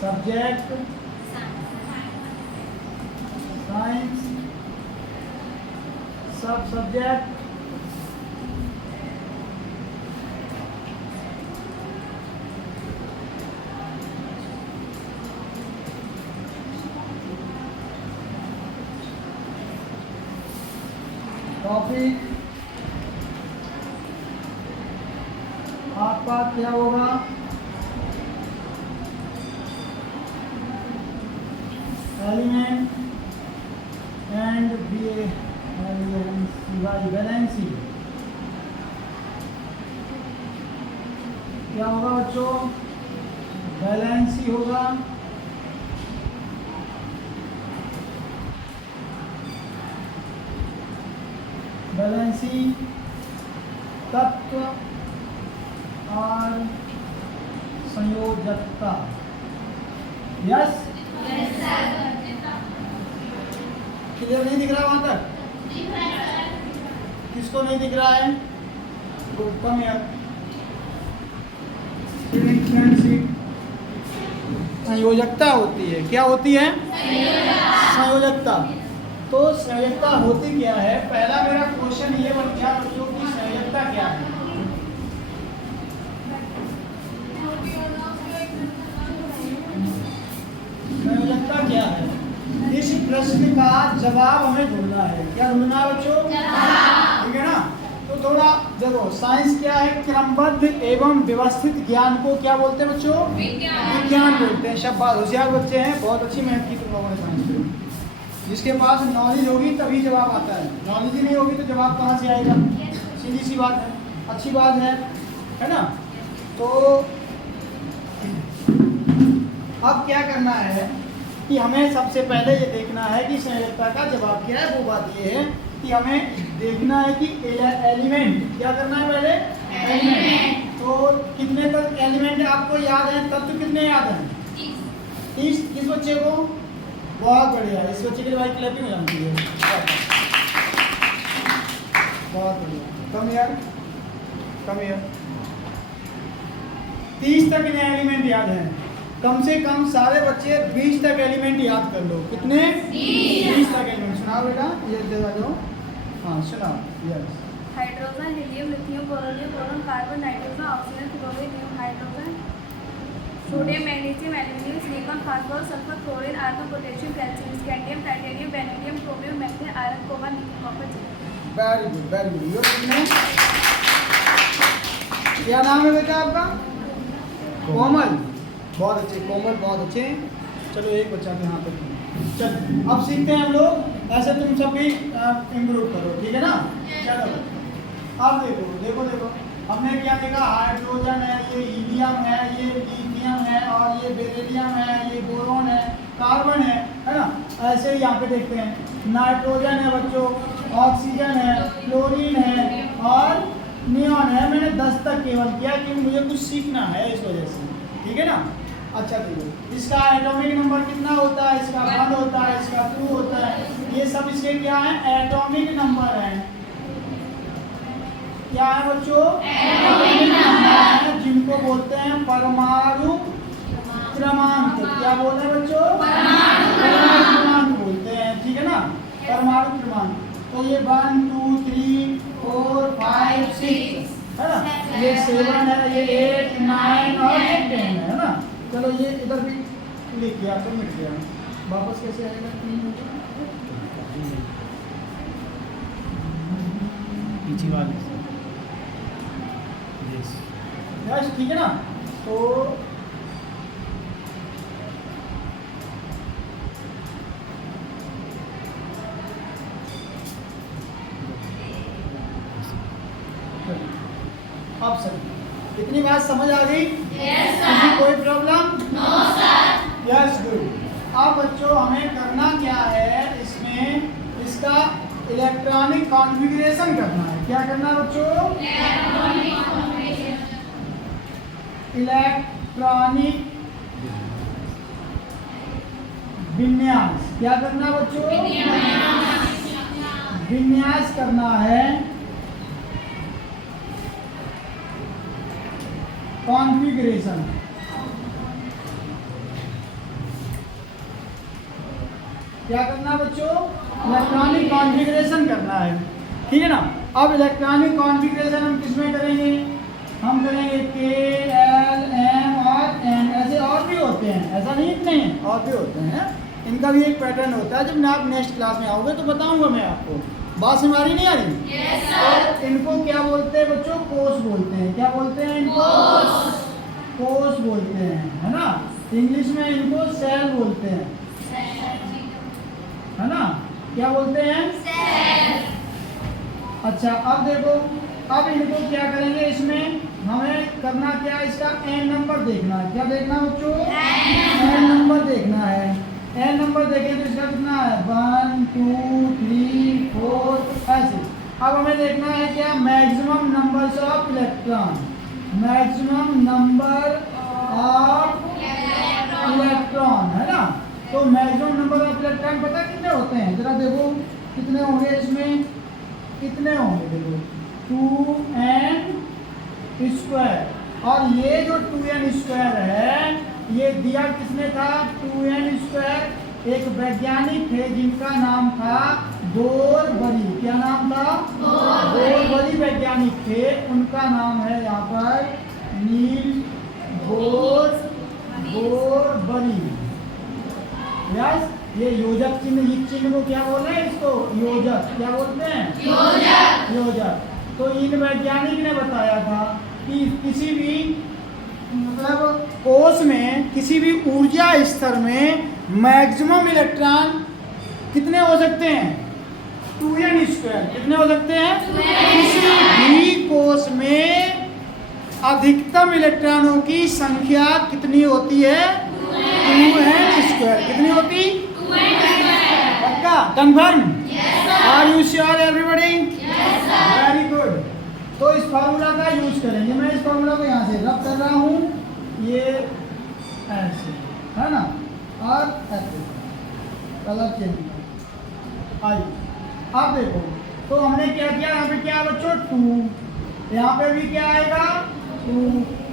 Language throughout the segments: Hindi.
सब्जेक्ट साइंस, सब सब्जेक्ट टॉपिक आपका क्या होगा? Element and valency. क्या होगा बच्चों? वैलेंसी होगा। वैलेंसी तत्व और संयोजकता। यस, क्लियर नहीं दिख रहा वहां तक? किसको नहीं दिख रहा है? कम यार। संयोजकता होती है। क्या होती है? संयोजकता। तो संयोजकता होती क्या है? पहला मेरा क्वेश्चन ये बन गया बच्चों की संयोजकता क्या है? संयोजकता क्या है? इस प्रश्न का जवाब हमें ढूंढना है। क्या ढूंढना है बच्चों? ठीक है ना? तो थोड़ा देखो, साइंस क्या है? क्रमबद्ध एवं व्यवस्थित ज्ञान को क्या बोलते हैं बच्चों? विज्ञान बोलते हैं। सब होशियार बच्चे हैं, बहुत अच्छी मेहनत की तुम लोगों ने साइंस में। जिसके पास नॉलेज होगी तभी जवाब आता है, नॉलेज ही नहीं होगी तो जवाब कहाँ से आएगा? सीधी सी बात है, अच्छी बात है ना? तो अब क्या करना है कि हमें सबसे पहले ये देखना है कि संयोजकता का जवाब क्या है। वो बात ये है कि हमें देखना है कि एलिमेंट, क्या करना है पहले? एलिमेंट। तो कितने तक एलिमेंट आपको याद है? तत्व कितने याद हैं? 30। किस बच्चे को? बहुत बढ़िया, इस बच्चे के लिए भाई क्लैपिंग हो जाती है। बहुत बढ़िया। कम यार, कम यार। 30 तक इन्हें एलिमेंट याद हैं। कम से कम सारे बच्चे 20 तक एलिमेंट याद कर लो। कितने? 20 तक एलिमेंट। सुनाओ बेटा, ये देखा जाओ। हाँ सुनाओ। Yes. Hydrogen, helium, lithium, boronium, boron, carbon, nitrogen, oxygen, chlorine, hydrogen, sodium, magnesium, aluminium, silicon, phosphorus, sulphur, chlorine, argon, potassium, calcium, scandium, titanium, vanadium, chromium, magnesium, iron, cobalt, nickel, copper, zinc. Very good, very good. ये कितने? क्या नाम है बेटा आपका? कोमल। बहुत अच्छे कोमल, बहुत अच्छे। चलो एक बच्चा के यहाँ पर। चलो अब सीखते हैं हम लोग। ऐसे तुम सब भी इम्प्रूव करो, ठीक है ना? चलो अब देखो हमने क्या देखा? हाइड्रोजन है, ये हीलियम है, ये लिथियम है, और ये बेरिलियम है, ये बोरॉन है, कार्बन है ना? ऐसे ही यहाँ पे देखते हैं। नाइट्रोजन है बच्चों, ऑक्सीजन है, क्लोरीन है और नियॉन है। मैंने 10 तक केवल किया कि मुझे कुछ सीखना है इस वजह से, ठीक है ना? अच्छा देखो, इसका एटॉमिक नंबर कितना होता है? इसका 1 होता है, इसका 2 होता है। ये सब इसके क्या है? एटॉमिक नंबर हैं। क्या है बच्चों? एटॉमिक नंबर है, जिनको बोलते हैं परमाणु क्रमांक। क्या बोलते हैं बच्चों? परमाणु क्रमांक बोलते हैं, ठीक है ना? परमाणु क्रमांक। तो ये 1 2 3 4 5 6 है ना? ये 7 है, ये 8 9 और ये 10 है ना? चलो ये इधर भी लिख गया तो मिट गया। वापस कैसे आएगा? पीछे वाले यस, ठीक है ना? तो अब सर इतनी बात समझ आ गई? Yes sir. कोई problem? No sir. Yes, good. अब बच्चों हमें करना क्या है? इसमें इसका इलेक्ट्रॉनिक कॉन्फ़िगरेशन करना है। क्या करना है बच्चों? इलेक्ट्रॉनिक विन्यास। क्या करना है बच्चों? विन्यास करना है। कॉन्फ़िगरेशन क्या करना है बच्चों? इलेक्ट्रॉनिक कॉन्फ़िगरेशन करना है, ठीक है ना। अब इलेक्ट्रॉनिक कॉन्फ़िगरेशन हम किस में करेंगे? हम करेंगे K, L, M और N, ऐसे और भी होते हैं, ऐसा नहीं इतने हैं, और भी होते हैं। इनका भी एक पैटर्न होता है, जब आप नेक्स्ट क्लास में आओगे तो बताऊंगा मैं आपको। बात हमारी नहीं आ रही? Yes, sir. तो इनको क्या बोलते हैं बच्चों? कोष बोलते हैं। क्या बोलते हैं इनको? कोष बोलते हैं, है ना। इंग्लिश में इनको सेल बोलते हैं, है ना। क्या बोलते हैं? अच्छा, अब देखो, अब इनको क्या करेंगे? इसमें हमें करना क्या है? इसका एन नंबर देखना है। क्या देखना है बच्चों? एन नंबर देखना है। एन नंबर देखें तो इसका कितना है? 1 2 3 4 ऐसे। अब हमें देखना है क्या? Maximum numbers of electron, maximum number of electron, है ना। तो मैक्सिमम नंबर ऑफ इलेक्ट्रॉन पता कितने होते हैं? जरा देखो कितने होंगे इसमें, कितने होंगे? देखो 2n²। और ये जो 2n² है, ये दिया किसने था? 2n²। एक वैज्ञानिक थे जिनका नाम था बोर-बरी। क्या नाम था? बोर-बरी वैज्ञानिक थे, उनका नाम है यहाँ पर नील बोर-बरी। यस, ये योजक चिन्ह, इस चिन्ह को क्या बोल रहे हैं? इसको योजक। क्या बोलते हैं? योजक। तो इन वैज्ञानिक ने बताया था कि किसी भी मतलब कोष में, किसी भी ऊर्जा स्तर में मैक्सिमम इलेक्ट्रॉन कितने हो सकते हैं? 2n²। कितने हो सकते हैं? किसी भी कोष में अधिकतम इलेक्ट्रॉनों की संख्या कितनी होती है? 2n²। कितनी होती? पक्का? Confirm? Are you sure everybody? Very good. तो इस फार्मूला का यूज करेंगे। मैं इस फार्मूला को यहाँ से रब कर रहा हूँ, ये ऐसे, है ना, और ऐसे कलर चेंज। आइए अब देखो, तो हमने क्या किया? यहाँ पे क्या बच्चों? 2। यहाँ पे भी क्या आएगा? 2।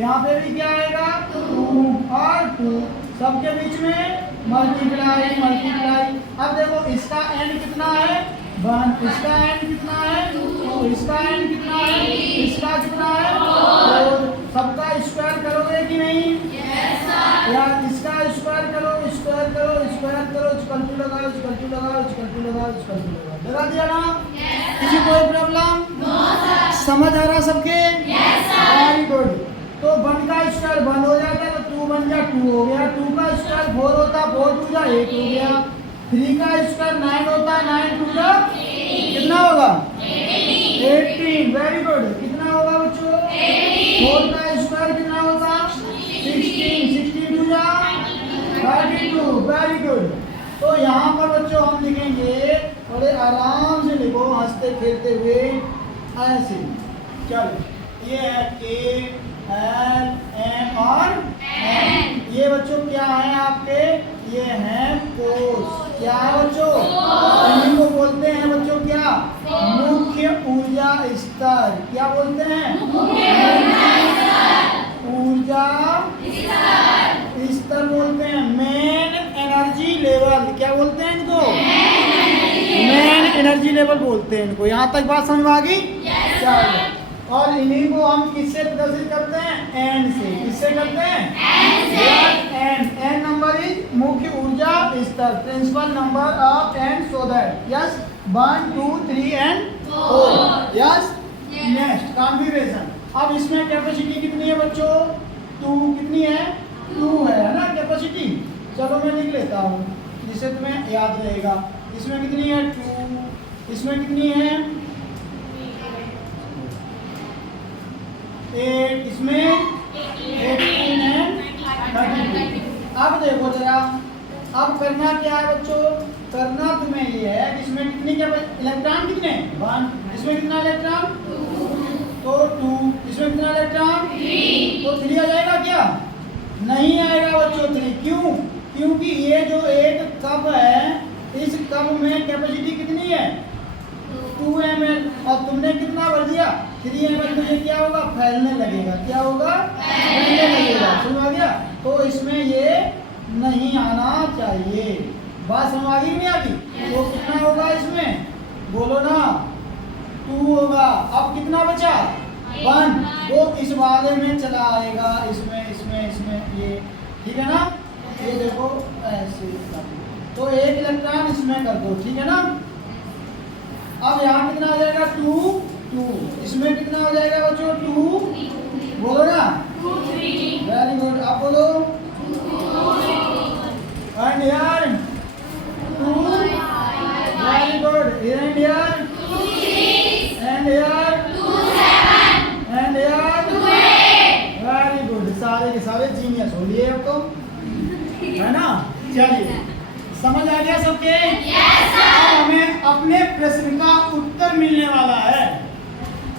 यहाँ पे भी क्या आएगा? 2 और 2। सबके बीच में मल्टीप्लाई मल्टीप्लाई। अब देखो इसका n कितना है? 1। इसका n कितना है? 2। इसका n कितना है? इसका कितना है? 4। सबका स्क्वायर करोगे कि नहीं? यार इसका स्क्वायर करो, स्क्वायर करो, स्क्वायर करो, इक्वल टू लगाओ, इक्वल टू लगाओ, इक्वल टू लगाओ, इक्वल टू लगाओ। लगा दिया ना? किसी कोई प्रॉब्लम? समझ आ रहा सबके? Very good. तो 1 का स्क्वायर 1 हो जाता है, तो 2 बन गया 2 हो गया। 2 का स्क्वायर 4 होता, 4 2 जा 8 हो गया। 3 का स्क्वायर 9 होता, 9 2 जा कितना होगा? 18। Very good. कितना होगा बच्चों? 4 का स्क्वायर कितना होगा? 16। 16 2 जा 32। Very good. तो यहाँ पर बच्चों हम लिखेंगे, बड़े आराम से लिखो, हंसते खेलते हुए ऐसे। चलो ये है K, L, M और N। ये बच्चों क्या है आपके? ये हैं कोष। क्या है बच्चों? इनको बोलते हैं बच्चों क्या? मुख्य ऊर्जा स्तर। क्या बोलते हैं? ऊर्जा स्तर बोलते हैं। Main energy level. क्या बोलते हैं इनको? मेन एनर्जी लेवल बोलते हैं इनको। यहाँ तक बात समझ में आ गई? चलो, और इन्हीं को हम किससे प्रदर्शित करते हैं? एन से। किससे करते हैं? एन। एन नंबर इज मुख्य ऊर्जा स्तर, principal number of N, so that yes 1 2 3 and 4। Yes. Next configuration. अब इसमें कैपेसिटी कितनी है बच्चों? 2। कितनी है? 2 है ना कैपेसिटी। चलो मैं लिख लेता हूँ जिससे तुम्हें याद रहेगा। इसमें कितनी है? 2। इसमें कितनी है? 8। इसमें 18 है 32। अब देखो जरा, अब करना क्या है बच्चों? करना तुम्हें ये है कि इसमें कितनी क्या इलेक्ट्रॉन कितने? 1। इसमें कितना इलेक्ट्रॉन? 2। तो 2। इसमें कितना इलेक्ट्रॉन? 3। तो 3 आ जाएगा क्या? नहीं आएगा बच्चों 3। क्यों? क्योंकि ये जो एक कप है, इस कप में कैपेसिटी कितनी है? 2 ml। और तुमने कितना भर दिया? 3 ml। तो ये क्या होगा? फैलने लगेगा। क्या होगा? फैलने लगेगा। समझ आ गया? तो इसमें ये नहीं आना चाहिए। बात समझ आ गई नहीं आ गई? तो कितना होगा इसमें, बोलो ना, 2 होगा। अब कितना बचा, 1, वो इस वाले में चला आएगा, इसमें इसमें इसमें, ये ठीक है ना। ये देखो ऐसे, तो 1 इलेक्ट्रॉन इसमें कर दो, ठीक है ना। अब यहाँ कितना हो जाएगा, 2 2, इसमें कितना हो जाएगा बच्चों, 2, बोलो ना, वेरी गुड। आप बोलो, एंड यार 2, वेरी गुड, एंड यार, एंड यार, एंड यार, वेरी गुड। सारे के सारे जीनियस हो लिए अब तो, है ना। चलिए, समझ आ गया सबके? अब हमें अपने प्रश्न का उत्तर मिलने वाला है,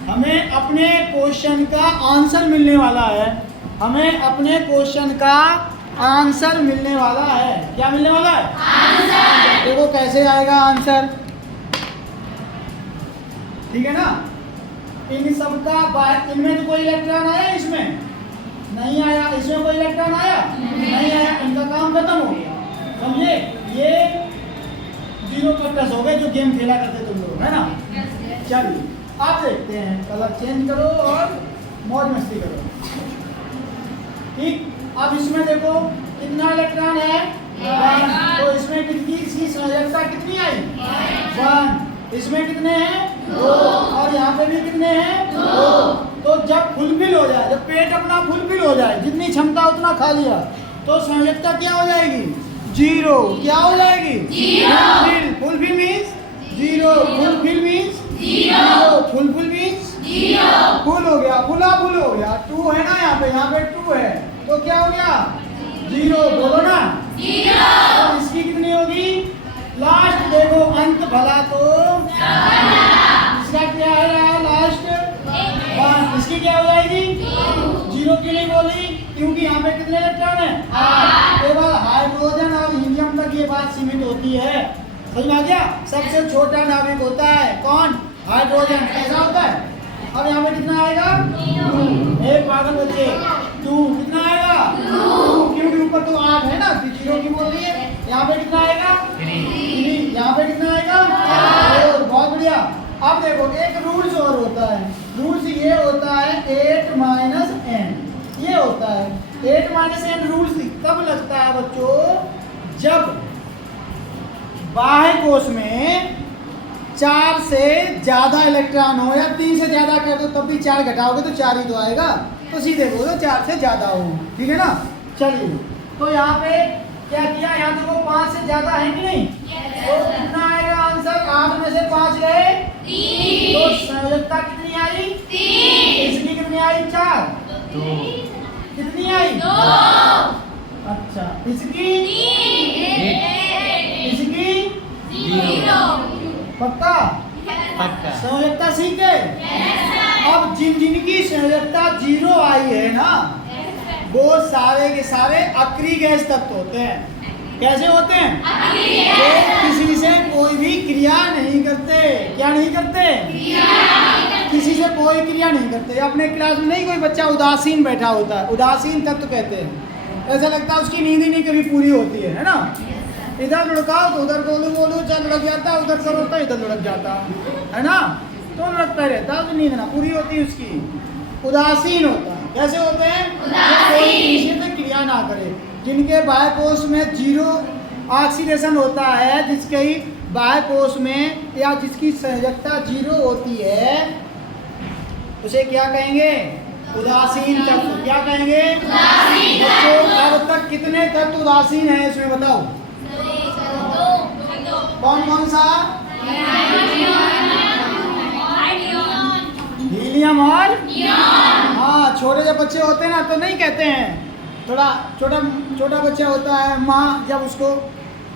हमें अपने क्वेश्चन का आंसर मिलने वाला है, हमें अपने क्वेश्चन का आंसर मिलने वाला है। क्या मिलने वाला है, आंसर। देखो कैसे आएगा आंसर, ठीक है ना। इन सबका इनमें तो कोई इलेक्ट्रॉन आया, इसमें नहीं आया, इसमें कोई इलेक्ट्रॉन आया नहीं आया, इनका काम खत्म हो गया, समझे। ये 0 कट्टस हो गए जो गेम खेला करते तुम लोग, है ना। चलिए अब देखते हैं, कलर चेंज करो और मौज मस्ती करो, ठीक। अब इसमें देखो कितना इलेक्ट्रॉन है, 1, तो इसमें कितनी, इसकी संयोजकता कितनी आई, 1। इसमें कितने हैं, 2, और यहाँ पे भी कितने हैं, 2। तो जब फुलफिल हो जाए, जब पेट अपना फुलफिल हो जाए, जितनी क्षमता उतना खा लिया, तो संयोजकता क्या हो जाएगी, 0। क्या हो जाएगी, 0। Fulfil means 0, fulfil means 0, fulfil means 0, full हो गया, फुल हो गया। 2 है ना यहाँ पे 2 है, तो क्या हो गया, 0, बोलो ना, 0। और इसकी कितनी होगी, लास्ट देखो अंत भला तो इसका क्या है, लास्ट 1, इसकी क्या हो जाएगी, 0 क्यों नहीं बोली, क्योंकि यहाँ पे कितने इलेक्ट्रॉन है, 8। केवल हाइड्रोजन और हीलियम तक ये बात सीमित होती है, समझ में आ गया। सबसे छोटा नाभिक होता है कौन, हाइड्रोजन, ऐसा होता है। अब यहाँ पे कितना आएगा, 2, एक पागल बच्चे, 2 कितना आएगा, 2, क्योंकि ऊपर तो 8 है ना, 0 क्यों बोल रही है। यहाँ पे कितना आएगा, 3, यहाँ पे कितना आएगा, 4, बहुत बढ़िया। अब देखो एक रूल्स और होता है, रूल्स ये होता है 8 माइनस n, ये होता है 8 माइनस n रूल्स तब लगता है बच्चों जब बाह्य कोश में 4 से ज्यादा इलेक्ट्रॉन हो, या 3 से ज्यादा कर दो तब भी 4 घटाओगे तो 4 ही तो आएगा, तो सीधे बोलो 4 से ज्यादा हो, ठीक है ना। चलिए तो यहाँ पे क्या किया, यहाँ देखो 5 से ज्यादा है कि नहीं, तो कितना आएगा आंसर, 8 में से 5 गए 3, तो संयोजकता कितनी आई, 3, इसकी कितनी आई, 4, 2, कितनी आई, 2, अच्छा इसकी 3, इसकी 0, पक्का, संयोजकता सीख गए। अब जिनकी संयोजकता 0 आई है ना, वो सारे के सारे अक्रिय गैस तत्व होते हैं। कैसे होते हैं, वो किसी से कोई भी क्रिया नहीं करते, क्या नहीं करते, किसी से कोई क्रिया नहीं करते। अपने क्लास में नहीं कोई बच्चा उदासीन बैठा होता है, उदासीन तत्व कहते हैं, ऐसा लगता है उसकी नींद ही नहीं कभी पूरी होती है ना। इधर लुढ़काओ तो उधर बोलो चल लुढ़क जाता है, उधर करो तो इधर लुढ़क जाता है ना, तो लुढ़कता रहता है, तो नींद ना पूरी होती है उसकी, उदासीन होता है। कैसे होते हैं, कोई किसी से क्रिया ना करे, जिनके बाह्य कोश में 0 ऑक्सीडेशन होता है, जिसके बाह्य कोश में या जिसकी संयोजकता 0 होती है, उसे क्या कहेंगे, उदासीन तत्व। क्या कहेंगे, बच्चों अब तक कितने तत्व उदासीन हैं इसमें बताओ, कौन कौन सा, हीलियम और हाँ, छोटे जब बच्चे होते हैं ना तो नहीं कहते हैं, थोड़ा छोटा बच्चा होता है, माँ जब उसको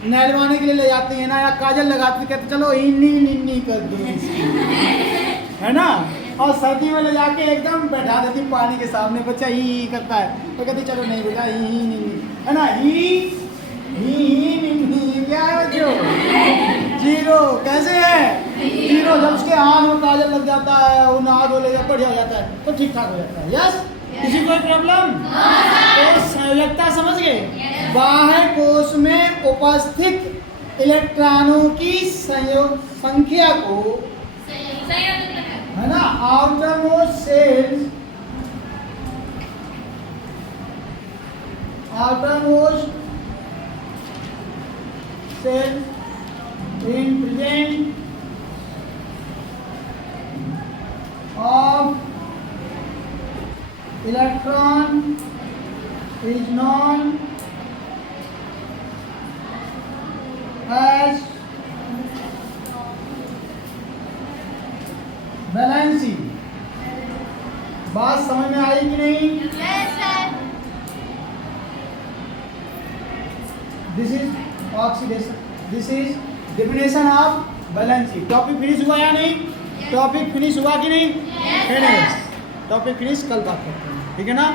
नहलवाने के लिए ले जाती है ना, या काजल लगाती है, कहते चलो इन्नी कर दो है ना, और सर्दी में ले जाके एकदम बैठा देती पानी के सामने, बच्चा ही करता है तो कहती चलो नहीं बेटा ही है ना, ही क्या है बच्चों, 0 कैसे है, 0 जब उसके आँख में काजल लग जाता है, वो नहा धो ले बढ़िया हो जाता है, तो ठीक ठाक हो जाता है। यस, किसी कोई प्रॉब्लम, तो संयोजकता समझ गए, बाह्य कोश में उपस्थित इलेक्ट्रॉनों की संख्या को, है ना, outermost cells in presence of electron is known as valency. बात समझ में आई कि नहीं? This is oxidation, this is definition of valency. Topic finish हुआ या नहीं? टॉपिक फिनिश हुआ कि नहीं? फिनिश। टॉपिक फिनिश, कल बात करते हैं, ठीक है ना?